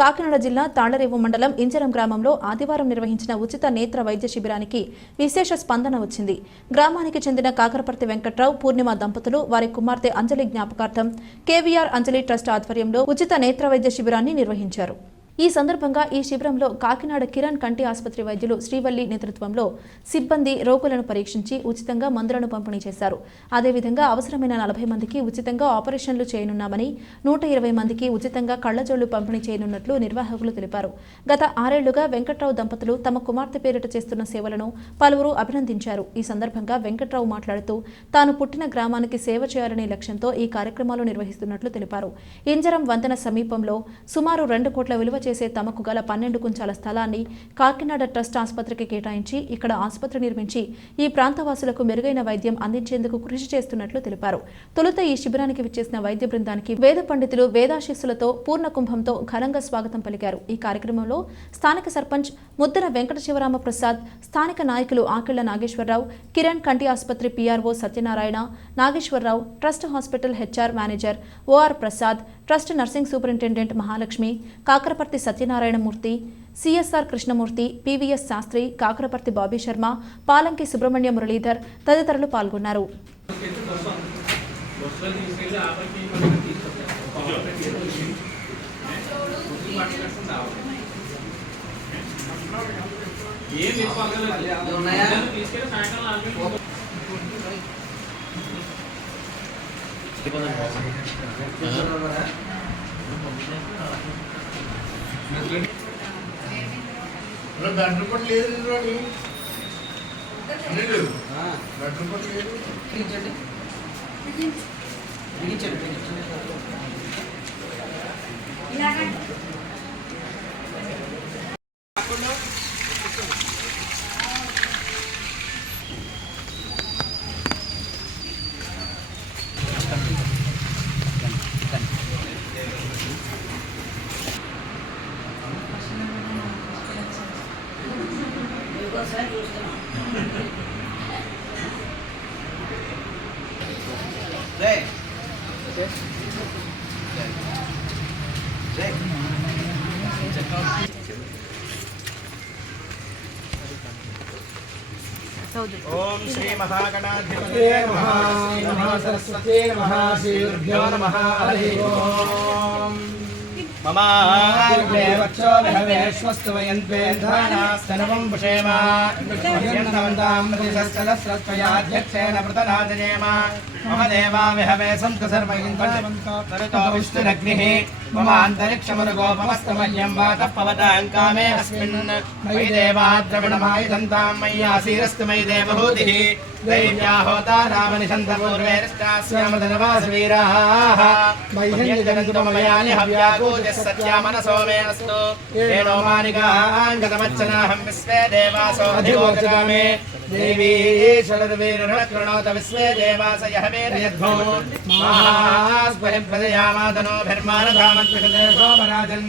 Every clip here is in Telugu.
కాకినాడ జిల్లా తాండరేవు మండలం ఇంజరం గ్రామంలో ఆదివారం నిర్వహించిన ఉచిత నేత్ర వైద్య శిబిరానికి విశేష స్పందన వచ్చింది. గ్రామానికి చెందిన కాకరపర్తి వెంకట్రావు పూర్ణిమ దంపతులు వారి కుమార్తె అంజలి జ్ఞాపకార్థం కేవీఆర్ అంజలి ట్రస్ట్ ఆధ్వర్యంలో ఉచిత నేత్ర వైద్య శిబిరాన్ని నిర్వహించారు. ఈ సందర్భంగా ఈ శిబిరంలో కాకినాడ కిరణ్ కంటి ఆసుపత్రి వైద్యులు శ్రీవల్లి నేతృత్వంలో సిబ్బంది రోగులను పరీక్షించి ఉచితంగా మందులను పంపిణీ చేశారు. అదేవిధంగా అవసరమైన నలభై మందికి ఉచితంగా ఆపరేషన్లు చేయనున్నామని నూట ఇరవై మందికి ఉచితంగా కళ్ళజోళ్ళు పంపిణీ చేయనున్నట్లు నిర్వాహకులు తెలిపారు. గత ఆరేళ్ళుగా వెంకట్రావు దంపతులు తమ కుమార్తె పేరిట చేస్తున్న సేవలను పలువురు అభినందించారు. ఈ సందర్భంగా వెంకట్రావు మాట్లాడుతూ తాను పుట్టిన గ్రామానికి సేవ చేయాలనే లక్ష్యంతో ఈ కార్యక్రమాలు నిర్వహిస్తున్నట్లు తెలిపారు. ఇంజరం వంతెన సమీపంలో సుమారు రెండు కోట్ల విలువ చేసే తమకు గల పన్నెండు కుంచాల స్థలాన్ని కాకినాడ ట్రస్ట్ ఆసుపత్రికి కేటాయించి ఇక్కడ ఆసుపత్రి నిర్మించి ఈ ప్రాంతవాసులకు మెరుగైన వైద్యం అందించేందుకు కృషి చేస్తున్నట్లు తెలిపారు. తొలుత ఈ శిబిరానికి విచ్చేసిన వైద్య బృందానికి వేద పండితులు వేదాశిస్సులతో పూర్ణ కుంభంతో ఘనంగా స్వాగతం పలికారు. ఈ కార్యక్రమంలో స్థానిక సర్పంచ్ ముద్దన వెంకట శివరామ ప్రసాద్ స్థానిక నాయకులు ఆకిళ్ళ నాగేశ్వరరావు కిరణ్ కంటి ఆసుపత్రి PRO Satyanarayana Nageswararao trust hospital HR manager OR Prasad trust nursing superintendent Mahalakshmi Kakaraparthi Satyanarayanamurthy CSR Krishnamurthy PVS Sastry Kakaraparthi Bobby Sarma Palanki Subrahmanya Muralidhar తదితరులు పాల్గొన్నారు. ఏం బ్లడ్ రిపోర్ట్ లేదు ఇందులోని లేదు. బ్లడ్ రిపోర్ట్ లేదు. బిగించండి బిగించండి బిగించండి రే రే ఓం శ్రీ మహాగణాధిపతే నమః సరస్వతే నమః శ్రీగురుభ్యో నమః హరి ఓం మమాగ్నేవక్షో విహవేశ్వస్తు వయంత్వేంద్రానాస్తనవం పుషేమ మమ దేవా విహవే సంతు సర్వయింతో మమ అంతరిక్షమనుగోపమస్తమహ్యం వాతః పవతాం కామే అస్మిన్ మయి దేవాద్రవిణమాయుధంతాం మయ్యాసీరస్తు మయి దేవహూతిः దైవ్యా హోతా రామనిషంతపూర్వేరష్టాస్యామధనవాసవీరాः మయ్యంజనంతు మమయాని హవ్యాకూజः సత్యామనసో మే అస్తు ఏనో మానికాంగతమచ్చనాహం విశ్వే దేవాసో అధిగోచరామే దేవీ శరద్వీరణకృణోత విశ్వే దేవాస యహ వేదయద్భో మహాస్వయం ప్రదయామాదనో భిర్మానధామద్విషదే సోమరాజన్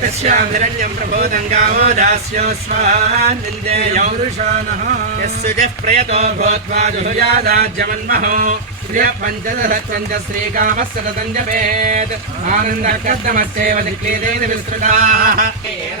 సత్యమసీమహి పశూనాగౌరో మనస్య మహిశ్రీతమసమే గృహే అజాతవేదో లక్ష్మీమనపగామినీ తస్యాం హిరణ్యం ప్రబోధం గావో దాస్యోస్వాన్నిందేయౌ పురుషానః యస్సుజః ప్రయతో భూత్వా జుహుయాదాజ్యమన్మహో శ్రియ పంచదశ శ్రీకామः సతతం జపేత్ ఆనందకర్దమస్యేవ దిక్లీదేన విస్తృతాः ఏన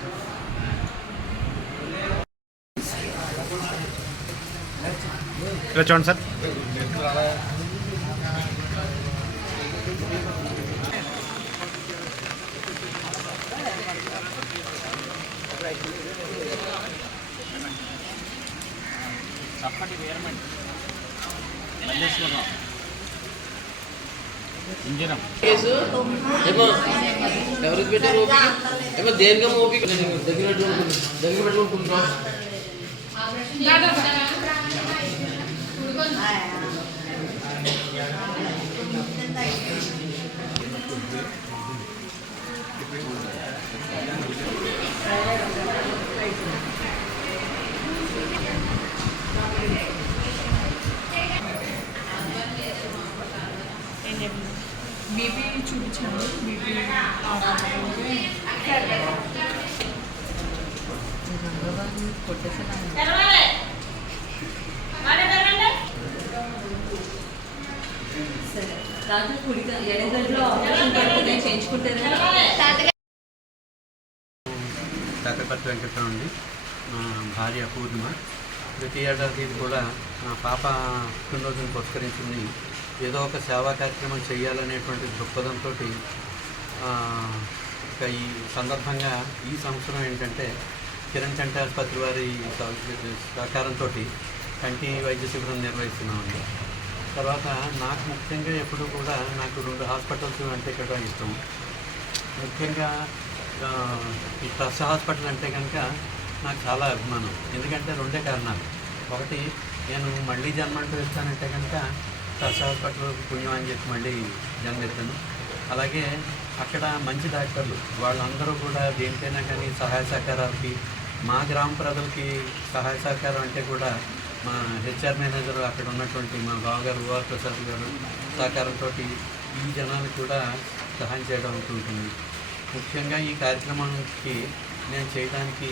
ఇలా చూడండి సార్. చప్పటి వీరమండి మల్లేశ్వరరావు. ఎవరికి పెట్టారు ఓపిక? ఏమో దేనికమ్మ ఓపిక. దగ్గర దగ్గర పెట్టుకుంటున్నాం రాత్రి కుడిగా ఆపరేషన్ పడుతుంది కాకపర్తి వెంకటరావు అండి. భార్య పూర్ణిమ. ప్రతి ఏడాది కూడా నా పాప పుట్టినరోజును పురస్కరించుకుని ఏదో ఒక సేవా కార్యక్రమం చేయాలనేటువంటి దృక్పథంతో ఇక ఈ సందర్భంగా ఈ సంవత్సరం ఏంటంటే కిరణ్ కంటి ఆసుపత్రి వారి సహకారంతో కంటి వైద్య శిబిరం నిర్వహిస్తున్నామండి. తర్వాత నాకు ముఖ్యంగా ఎప్పుడు కూడా నాకు రెండు హాస్పిటల్స్ అంటే ఇక్కడ ఇష్టం. ముఖ్యంగా ఈ ట్రస్ట్ హాస్పిటల్ అంటే కనుక నాకు చాలా అభిమానం. ఎందుకంటే రెండే కారణాలు. ఒకటి నేను మళ్ళీ జన్మంటూ ఇస్తానంటే కనుక ట్రస్ట్ హాస్పిటల్ పుణ్యం అని చెప్పి మళ్ళీ జన్మెత్తాను. అలాగే అక్కడ మంచి డాక్టర్లు వాళ్ళందరూ కూడా దేనికైనా కానీ సహాయ సహకారాలకి మా గ్రామ ప్రజలకి సహాయ సహకారం అంటే కూడా మా హెచ్ఆర్ మేనేజర్ అక్కడ ఉన్నటువంటి మా బావగారు ఓఆర్ ప్రసాద్ గారు సహకారంతో ఈ జనాలకు కూడా సహాయం చేయడం అవుతుంటుంది ముఖ్యంగా ఈ కార్యక్రమానికి నేను చేయడానికి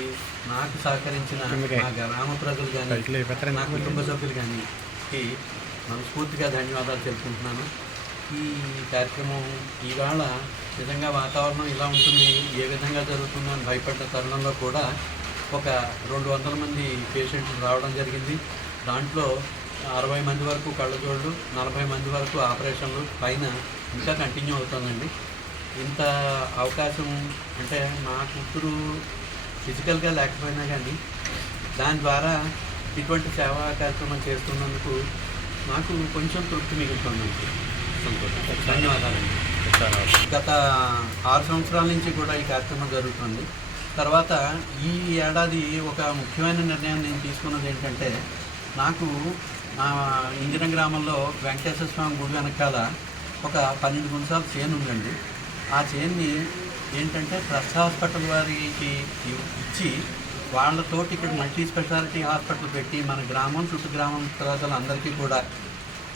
నాకు సహకరించిన మా గ్రామ ప్రజలు కానీ నా కుటుంబ సభ్యులు కానీ మనస్ఫూర్తిగా ధన్యవాదాలు తెలుపుకుంటున్నాను. ఈ కార్యక్రమం ఈవేళ నిజంగా వాతావరణం ఇలా ఉంటుంది ఏ విధంగా జరుగుతుందని భయపడ్డ తరుణంలో కూడా ఒక రెండు వందల మంది పేషెంట్లు రావడం జరిగింది. దాంట్లో అరవై మంది వరకు కళ్ళజోళ్ళు నలభై మంది వరకు ఆపరేషన్లు పైన ఇంకా కంటిన్యూ అవుతుందండి. ఇంత అవకాశం అంటే మా కూతురు ఫిజికల్గా లేకపోయినా కానీ దాని ద్వారా ఇటువంటి సేవా కార్యక్రమం చేస్తున్నందుకు నాకు కొంచెం తృప్తి మిగులుతుందండి. సంతోషం ధన్యవాదాలండి గత ఆరు సంవత్సరాల నుంచి కూడా ఈ కార్యక్రమం జరుగుతుంది. తర్వాత ఈ ఏడాది ఒక ముఖ్యమైన నిర్ణయం నేను తీసుకున్నది ఏంటంటే నాకు నా ఇందిన గ్రామంలో వెంకటేశ్వర స్వామి గుడి వెనకాల ఒక పన్నెండు గుంసాల చేను ఉందండి. ఆ చేన్ని ఏంటంటే ట్రస్ట్ హాస్పిటల్ వారికి ఇచ్చి వాళ్ళతోటి ఇక్కడ మల్టీ స్పెషాలిటీ హాస్పిటల్ పెట్టి మన గ్రామం చుట్టూ గ్రామం ప్రజలందరికీ కూడా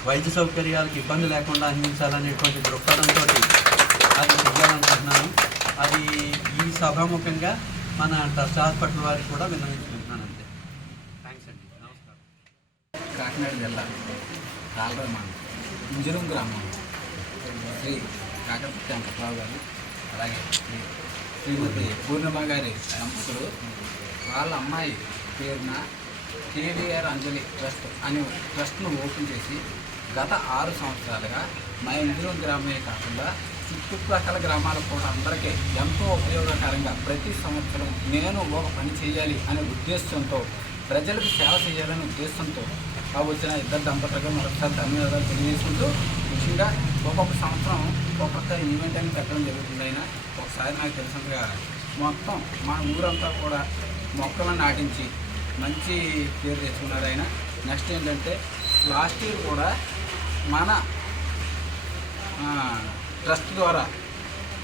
వైద్య సౌకర్యాలకు ఇబ్బంది లేకుండా అందించాలనేటువంటి దృక్పథంతో అది చేయాలనుకుంటున్నాను అది ఈ సభాముఖంగా మన ట్రస్ట్ హాస్పిటల్ వారికి కూడా విన్నవించుకుంటున్నాను అంతే థ్యాంక్స్ అండి. నమస్కారం. కాకినాడ జిల్లా కాలరా మండలం ఇంజరం గ్రామం. శ్రీ కాకపతి వెంకట్రావు గారు అలాగే శ్రీ శ్రీమతి పూర్ణిమ గారి దంపతులు వాళ్ళ అమ్మాయి పేరున కేవీఆర్ అంజలి ట్రస్ట్ అనే ట్రస్ట్ను ఓపెన్ చేసి గత ఆరు సంవత్సరాలుగా మా ఇంజరం గ్రామమే కాకుండా చుట్టుప్రక్కల గ్రామాలకు కూడా అందరికీ ఎంతో ఉపయోగకరంగా ప్రతి సంవత్సరం నేను ఒక పని చేయాలి అనే ఉద్దేశంతో ప్రజలకు సేవ చేయాలనే ఉద్దేశంతో వచ్చిన ఇద్దరు దంపతులుగా మరొకసారి ధన్యవాదాలు తెలియజేసుకుంటూ ముఖ్యంగా ఒక్కొక్క సంవత్సరం ఒక్కొక్క ఈవెంట్ అని పెట్టడం జరుగుతుంది అయినా ఒకసారి నాకు తెలిసినట్టుగా మొత్తం మా ఊరంతా కూడా మొక్కలను నాటించి మంచి పేరు తెచ్చుకున్నారు ఆయన. నెక్స్ట్ ఏంటంటే లాస్ట్ ఇయర్ కూడా మన ట్రస్ట్ ద్వారా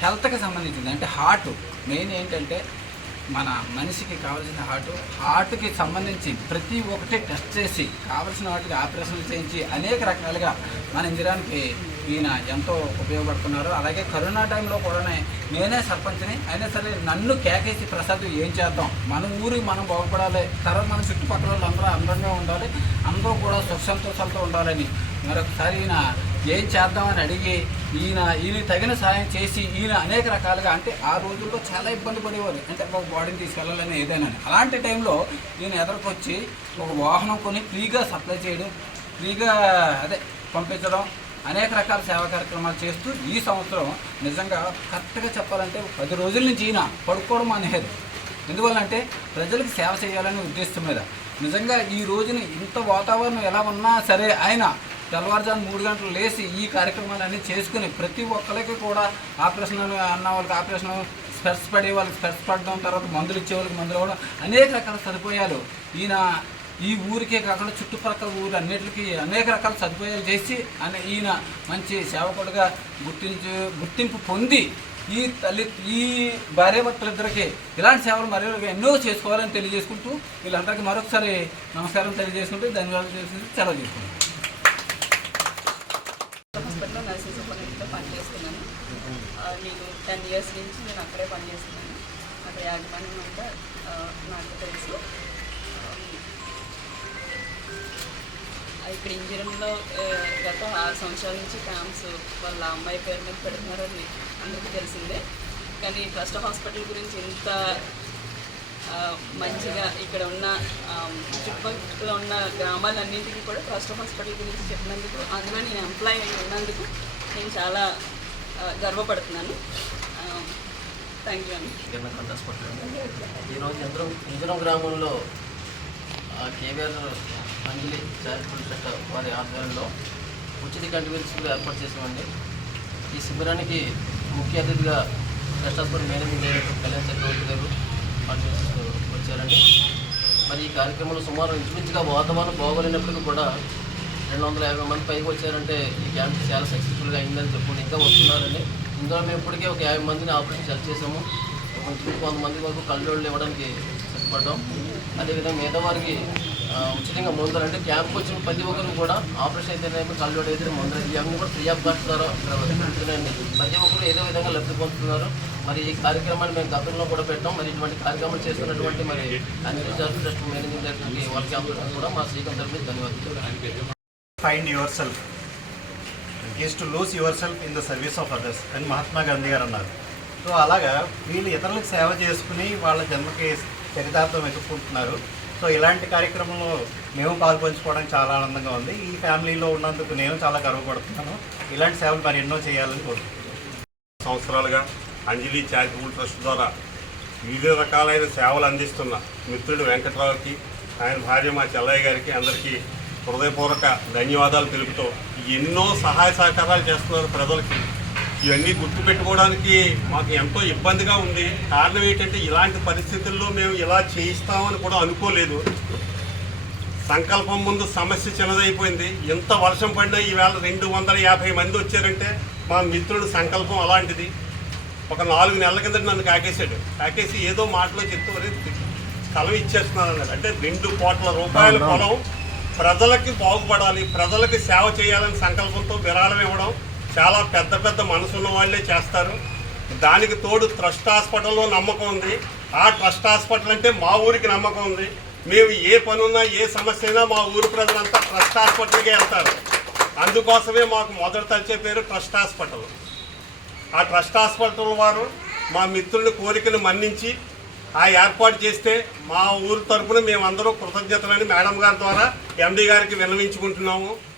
హెల్త్కి సంబంధించింది. అంటే హార్ట్ మెయిన్ ఏంటంటే మన మనిషికి కావాల్సిన హార్ట్. హార్ట్కి సంబంధించి ప్రతి ఒక్కటి టెస్ట్ చేసి కావాల్సిన వాటికి ఆపరేషన్లు చేయించి అనేక రకాలుగా మన ఇందిరానికి ఈయన ఎంతో ఉపయోగపడుతున్నారు. అలాగే కరోనా టైంలో కూడానే నేనే సర్పంచ్ని అయినా సరే నన్ను కేకేసి ప్రసాద్ ఏం చేద్దాం? మన ఊరికి మనం బాగుపడాలి. తర్వాత మన చుట్టుపక్కల వాళ్ళందరూ అందంగా ఉండాలి. అందరూ కూడా సుఖ సంతోషాలతో ఉండాలని. మరొకసారి ఈయన ఏం చేద్దామని అడిగి ఈయన ఈయన తగిన సహాయం చేసి ఈయన అనేక రకాలుగా అంటే ఆ రోజుల్లో చాలా ఇబ్బంది పడేవారు అంటే ఒక బాడీని తీసుకెళ్ళాలని ఏదైనా అలాంటి టైంలో ఈయన ఎదురుకొచ్చి ఒక వాహనం కొని ఫ్రీగా సప్లై చేయడం ఫ్రీగా అదే పంపించడం అనేక రకాల సేవా కార్యక్రమాలు చేస్తూ ఈ సంవత్సరం నిజంగా కరెక్ట్గా చెప్పాలంటే పది రోజుల నుంచి ఈయన పడుకోవడం అనేది ఎందువల్లంటే ప్రజలకు సేవ చేయాలనే ఉద్దేశం మీద. నిజంగా ఈ రోజున ఇంత వాతావరణం ఎలా ఉన్నా సరే ఆయన తెల్లవారుజాము మూడు గంటలు లేచి ఈ కార్యక్రమాలన్నీ చేసుకుని ప్రతి ఒక్కరికి కూడా ఆపరేషన్ అన్న వాళ్ళకి ఆపరేషన్ స్పెట్స్ పడే వాళ్ళకి స్పెట్స్ పడడం తర్వాత మందులు ఇచ్చే వాళ్ళకి మందులు ఇవ్వడం అనేక రకాల సదుపాయాలు ఈయన ఈ ఊరికే కాకుండా చుట్టుపక్కల ఊరు అన్నిటికీ అనేక రకాల సదుపాయాలు చేసి అనే ఈయన మంచి సేవకుడుగా గుర్తించు గుర్తింపు పొంది ఈ తల్లి ఈ భార్యాభర్తలిద్దరికి ఇలాంటి సేవలు మరి ఎన్నో చేసుకోవాలని తెలియజేసుకుంటూ వీళ్ళందరికీ మరొకసారి నమస్కారం తెలియజేసుకుంటూ ధన్యవాదాలు చేసుకుంటూ సెలవు చేసుకుంటాం హాస్పిటల్లో నర్సింగ్ సూపరింటెండెంట్గా పనిచేస్తున్నాను ఆ, నేను టెన్ ఇయర్స్ నుంచి నేను అక్కడే పనిచేస్తున్నాను. అక్కడ యాజమాన్యం అంతా నాకు తెలుసు. ఇక్కడ ఇంజనీరింగ్లో గత ఆరు సంవత్సరాల నుంచి క్యాంప్స్ వాళ్ళ అమ్మాయి పేరు మీద పెడుతున్నారు అని అందరికీ తెలిసిందే. కానీ ట్రస్ట్ హాస్పిటల్ గురించి ఇంత మంచిగా ఇక్కడ ఉన్న చుట్టుపక్కల ఉన్న గ్రామాలన్నింటికి కూడా ట్రస్ట్ హాస్పిటల్ గురించి చెప్పినందుకు అందులో నేను ఎంప్లాయ్ అయి ఉన్నందుకు నేను చాలా గర్వపడుతున్నాను. థ్యాంక్ యూ అండి ఈరోజు ఎందరో ఇంద్రం గ్రామంలో కేవీఆర్ అంజలి చారిటబుల్ ట్రస్ట్ వారి ఆధ్వర్యంలో ఉచిత కంటి శిబిరం ఏర్పాటు చేసామండి ఈ శిబిరానికి ముఖ్య అతిథిగా trust hospital managing director Kalyan Chakravarthy గారు వచ్చారండి. మరి ఈ కార్యక్రమంలో సుమారు ఇంచుమించుగా వాతావరణం బాగోలేనప్పటికీ కూడా రెండు వందల యాభై మంది పైకి వచ్చారంటే ఈ క్యాంప్ చాలా సక్సెస్ఫుల్గా అయిందని చెప్పుకుని ఇంకా వస్తున్నారండి. ఇందులో మేము ఇప్పటికే ఒక యాభై మందిని ఆపరేషన్ సెలెక్ట్ చేసాము ఒక ఇంచుమించు కొంతమంది వరకు కళ్ళోళ్ళు ఇవ్వడానికి సిద్ధపడ్డాం. అదేవిధంగా మిగతా వారికి ఉచితంగా మందులు అంటే క్యాంప్కి వచ్చిన ప్రతి ఒక్కరు కూడా ఆపరేషన్ అయితేనేమి కళ్ళోడు అయితే మందులు. ఇవన్నీ కూడా ఫ్రీ ఆఫ్ కాస్ట్ ద్వారా ప్రతి ఒక్కరు ఏదో విధంగా లబ్ధి పొందుతున్నారు. మరి ఈ కార్యక్రమాన్ని మేము గతంలో కూడా పెట్టాం. మరి ఇటువంటి కార్యక్రమాలు చేస్తున్నటువంటి మరి అన్ని ట్రస్ట్ మేనేజింగ్ డైరెక్టర్కి వాళ్ళకి అందరికీ కూడా మా శ్రీకాంత్ తరఫున ధన్యవాదాలు. Self yourself to lose yourself in the service of others అని మహాత్మా గాంధీ గారు అన్నారు. సో అలాగా వీళ్ళు ఇతరులకు సేవ చేసుకుని వాళ్ళ జన్మకి చరితార్థం వెతుక్కుంటున్నారు. సో ఇలాంటి కార్యక్రమంలో మేము పాల్పంచుకోవడానికి చాలా ఆనందంగా ఉంది. ఈ ఫ్యామిలీలో ఉన్నందుకు నేను చాలా గర్వపడుతున్నాను. ఇలాంటి సేవలు మరి ఎన్నో చేయాలని కోరుకుంటున్నాను. సంవత్సరాలుగా అంజలి చారిటబుల్ ట్రస్ట్ ద్వారా వివిధ రకాలైన సేవలు అందిస్తున్న మిత్రుడు వెంకట్రావుకి ఆయన భార్య మా చెల్లయ్య గారికి అందరికీ హృదయపూర్వక ధన్యవాదాలు తెలుపుతూ ఎన్నో సహాయ సహకారాలు చేస్తున్నారు ప్రజలకి. ఇవన్నీ గుర్తుపెట్టుకోవడానికి మాకు ఎంతో ఇబ్బందిగా ఉంది. కారణం ఏంటంటే ఇలాంటి పరిస్థితుల్లో మేము ఇలా చేయిస్తామని కూడా అనుకోలేదు. సంకల్పం ముందు సమస్య చిన్నదైపోయింది. ఎంత వర్షం పడినా ఈవేళ రెండు వందల యాభై మంది వచ్చారంటే మా మిత్రుడు సంకల్పం అలాంటిది. ఒక నాలుగు నెలల కింద నన్ను కాకేశాడు. కాకేసి ఏదో మాటలో చెప్తూ "ఒరేయ్, స్థలం ఇచ్చేస్తున్నాను అన్నాడు అంటే రెండు కోట్ల రూపాయల పొలం ప్రజలకి బాగుపడాలి ప్రజలకి సేవ చేయాలని సంకల్పంతో విరాళం ఇవ్వడం చాలా పెద్ద పెద్ద మనసున్న వాళ్ళే చేస్తారు. దానికి తోడు ట్రస్ట్ హాస్పిటల్లో నమ్మకం ఉంది. ఆ ట్రస్ట్ హాస్పిటల్ అంటే మా ఊరికి నమ్మకం ఉంది. మేము ఏ పనున్నా ఏ సమస్య అయినా మా ఊరు ప్రజలంతా ట్రస్ట్ హాస్పిటల్కే వెళ్తారు. అందుకోసమే మాకు మొదట తలిచే పేరు ట్రస్ట్ హాస్పిటల్. ఆ ట్రస్ట్ హాస్పిటల్ వారు మా మిత్రుల కోరికను మన్నించి ఆ ఏర్పాటు చేస్తే మా ఊరు తరఫున మేమందరూ కృతజ్ఞతలని మేడం గారి ద్వారా ఎండీ గారికి విన్నవించుకుంటున్నాము.